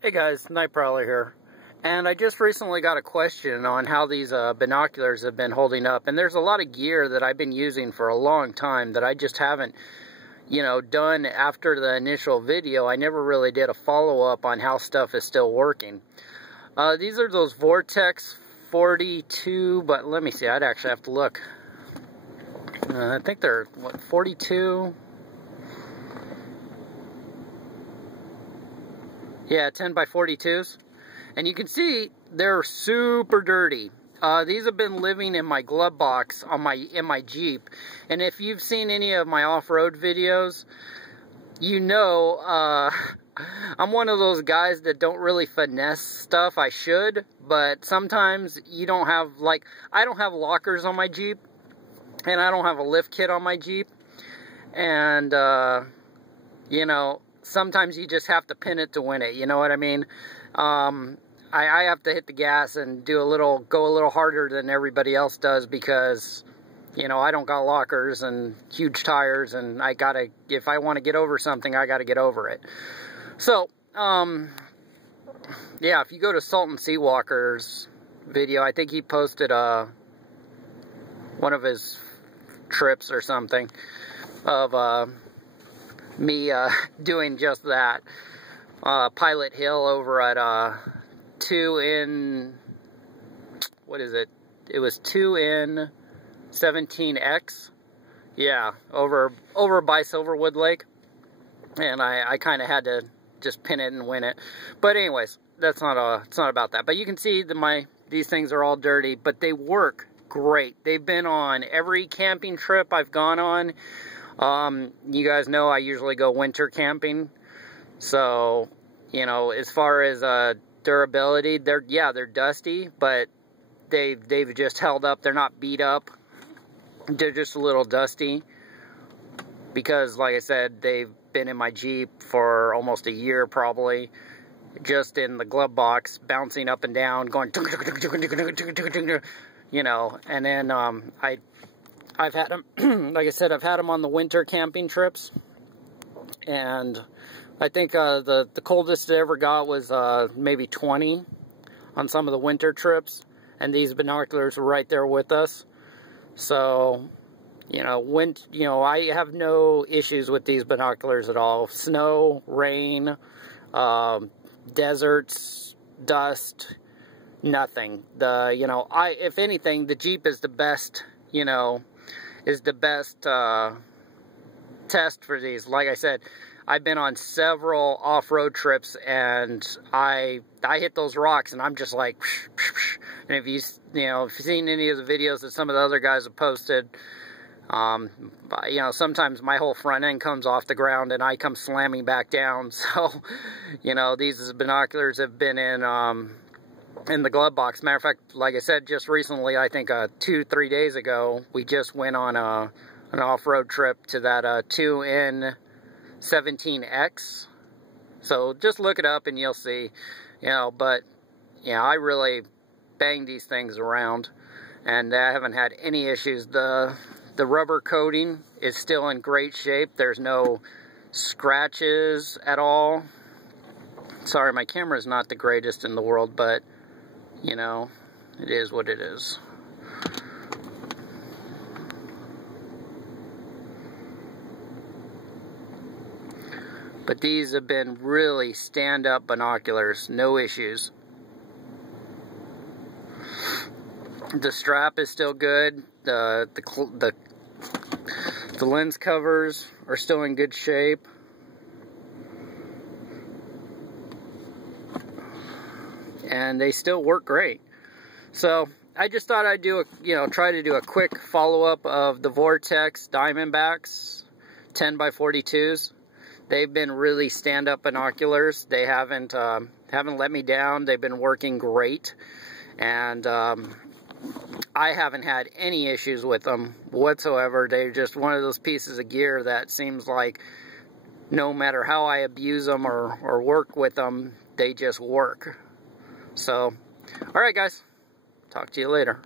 Hey guys, Night Prowler here. And I just recently got a question on how these binoculars have been holding up. And there's a lot of gear that I've been using for a long time that I just haven't, done after the initial video. I never really did a follow-up on how stuff is still working. These are those Vortex 42, but let me see, I'd actually have to look. I think they're, what, 42? Yeah, 10 by 42s. And you can see they're super dirty. These have been living in my glove box on in my Jeep. And if you've seen any of my off-road videos, you know I'm one of those guys that don't really finesse stuff. I should, but sometimes you don't have, like, I don't have lockers on my Jeep, and I don't have a lift kit on my Jeep. And, sometimes you just have to pin it to win it, you know what I mean? I have to hit the gas and go a little harder than everybody else does because, I don't got lockers and huge tires, and if I want to get over something, I gotta get over it. So, yeah, if you go to Salt and Sea Walker's video, I think he posted one of his trips or something of me doing just that. Pilot Hill over at 2N17X. Yeah, over by Silverwood Lake. And I kind of had to just pin it and win it. But anyways, it's not about that. But you can see that these things are all dirty, but they work great. They've been on every camping trip I've gone on. You guys know I usually go winter camping. So, as far as durability, they're dusty, but they've just held up. They're not beat up. They're just a little dusty because, like I said, they've been in my Jeep for almost a year probably, just in the glove box, bouncing up and down, going, and then I've had them, like I said, I've had them on the winter camping trips, and I think the coldest it ever got was maybe 20 on some of the winter trips, and these binoculars were right there with us. So, I have no issues with these binoculars at all. Snow, rain, deserts, dust, nothing. If anything, the Jeep is the best, test for these. Like I said, I've been on several off-road trips, and I hit those rocks, and I'm just like, and if you've seen any of the videos that some of the other guys have posted, sometimes my whole front end comes off the ground, and I come slamming back down. So, these binoculars have been in the glove box. Matter of fact, like I said, just recently, I think 2-3 days ago, we just went on an off-road trip to that 2N17X. So just look it up and you'll see, but I really bang these things around, and I haven't had any issues. The rubber coating is still in great shape. There's no scratches at all. Sorry, my camera is not the greatest in the world, but it is what it is. But these have been really stand-up binoculars, no issues. The strap is still good. The lens covers are still in good shape. And they still work great. So I just thought I'd try to do a quick follow-up of the Vortex Diamondbacks 10 by 42s. They've been really stand-up binoculars. They haven't let me down. They've been working great, and I haven't had any issues with them whatsoever. They're just one of those pieces of gear that seems like no matter how I abuse them or work with them, they just work. So, all right, guys. Talk to you later.